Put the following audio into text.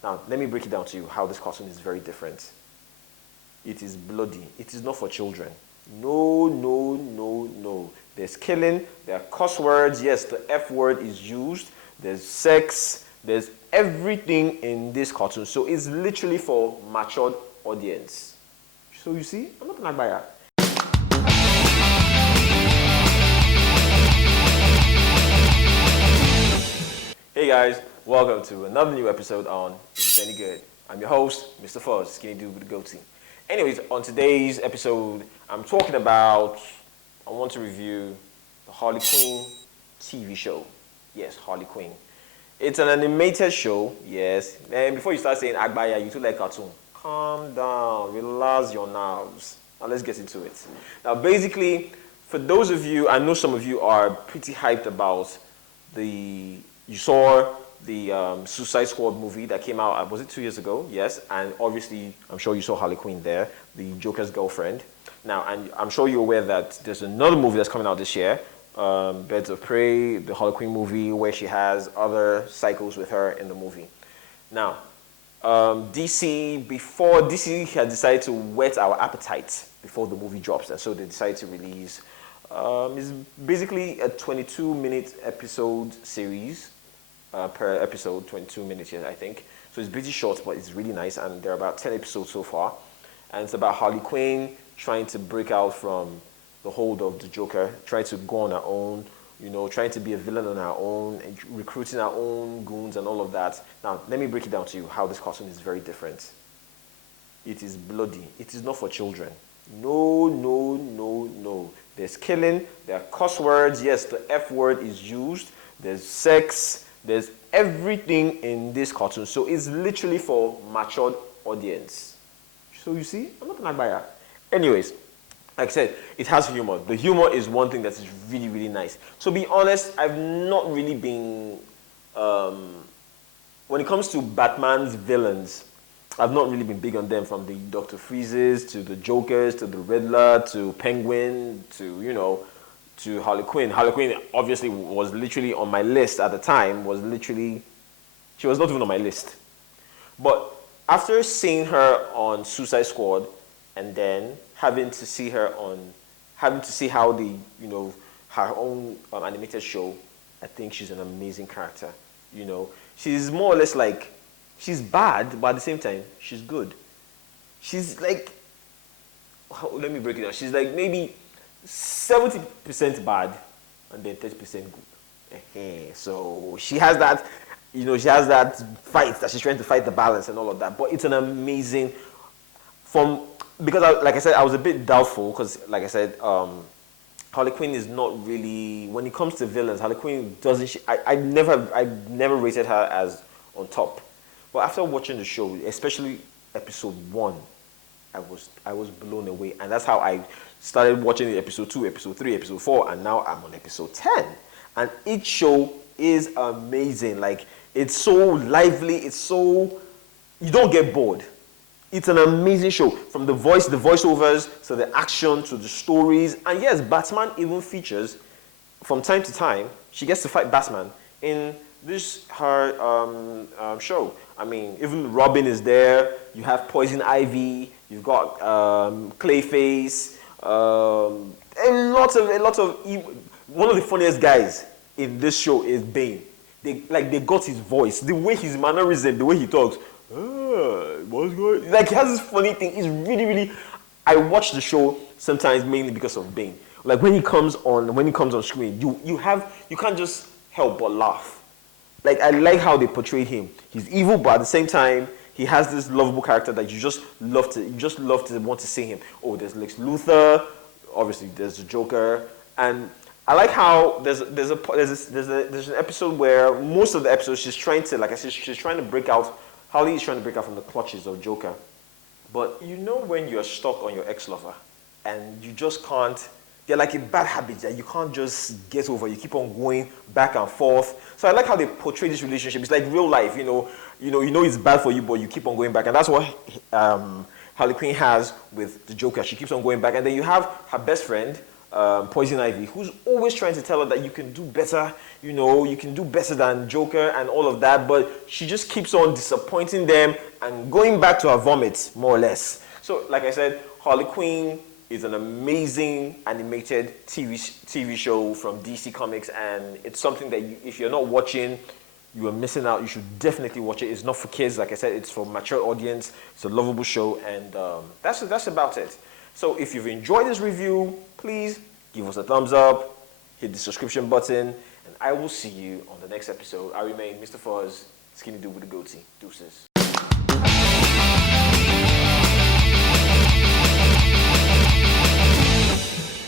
Now, let me break it down to you how this cartoon is very different. It is bloody. It is not for children. No, no, no, no. There's killing, there are cuss words. Yes, the F word is used. There's sex. There's everything in this cartoon. So it's literally for matured audience. So you see, I'm not an agbaya. Hey guys, welcome to another new episode on Is This Any Good? I'm your host, Mr. Fuzz, skinny dude with the goatee. Anyways, on today's episode, I want to review the Harley Quinn TV show. Yes, Harley Quinn. It's an animated show, yes. And before you start saying Agbaya, you too like cartoon. Calm down, relax your nerves. Now let's get into it. Now basically, for those of you, I know some of you are pretty hyped about you saw the Suicide Squad movie that came out, was it 2 years ago? Yes, and obviously, I'm sure you saw Harley Quinn there, the Joker's girlfriend. Now, and I'm sure you're aware that there's another movie that's coming out this year, Birds of Prey, the Harley Quinn movie, where she has other cycles with her in the movie. Now, DC had decided to whet our appetite before the movie drops, and so they decided to release, it's basically a 22-minute episode series, per episode, 22 minutes, I think. So it's pretty short, but it's really nice, and there are about 10 episodes so far. And it's about Harley Quinn trying to break out from the hold of the Joker, trying to go on her own, trying to be a villain on her own, and recruiting her own goons and all of that. Now, let me break it down to you how this cartoon is very different. It is bloody. It is not for children. No, no, no, no. There's killing, there are cuss words. Yes, the F word is used. There's sex. There's everything in this cartoon. So it's literally for matured audience. So you see, I'm not an agbaya. Anyways, like I said, it has humor. The humor is one thing that is really, really nice. To be honest, I've not really been, when it comes to Batman's villains, I've not really been big on them, from the Dr. Freezes to the Jokers to the Riddler to Penguin to, to Harley Quinn. Harley Quinn obviously was literally on my list at the time, she was not even on my list. But after seeing her on Suicide Squad and then having to see how the, her own animated show, I think she's an amazing character. She's more or less like, she's bad, but at the same time, she's good. She's like, let me break it down. She's like maybe 70% bad and then 30% good. So she has that, she has that fight that she's trying to fight the balance and all of that. But it's an amazing, because like I said, I was a bit doubtful because, like I said, Harley Quinn is not really, when it comes to villains, Harley Quinn I never rated her as on top. But after watching the show, especially episode 1, I was blown away. And that's how I started watching episode 2, episode 3, episode 4, and now I'm on episode 10. And each show is amazing. Like, it's so lively, you don't get bored. It's an amazing show. From the voiceovers, to the action, to the stories. And yes, Batman even features, from time to time, she gets to fight Batman in her show. I mean, even Robin is there. You have Poison Ivy. You've got Clayface. A lot of. One of the funniest guys in this show is Bane. They got his voice, the way his mannerism, the way he talks. What's going? Like, he has this funny thing. It's really, really. I watch the show sometimes mainly because of Bane. Like, when he comes on screen, you can't just help but laugh. Like, I like how they portrayed him. He's evil, but at the same time, he has this lovable character that you just love to want to see him. Oh, there's Lex Luthor, obviously there's the Joker, and I like how there's an episode where most of the episodes she's trying to break out. Harley is trying to break out from the clutches of Joker, but when you're stuck on your ex-lover and you just can't. They're like a bad habit that you can't just get over. You keep on going back and forth. So I like how they portray this relationship. It's like real life, it's bad for you, but you keep on going back. And that's what Harley Quinn has with the Joker. She keeps on going back. And then you have her best friend, Poison Ivy, who's always trying to tell her that you can do better, you know, you can do better than Joker and all of that, but she just keeps on disappointing them and going back to her vomit, more or less. So, like I said, Harley Quinn is an amazing animated TV show from DC Comics, and it's something that if you're not watching, you are missing out. You should definitely watch it. It's not for kids, like I said, it's for mature audience. It's a lovable show, and that's about it. So if you've enjoyed this review, please give us a thumbs up, hit the subscription button, and I will see you on the next episode. I remain Mr. Fuzz, Skinny Dude with the goatee. Deuces.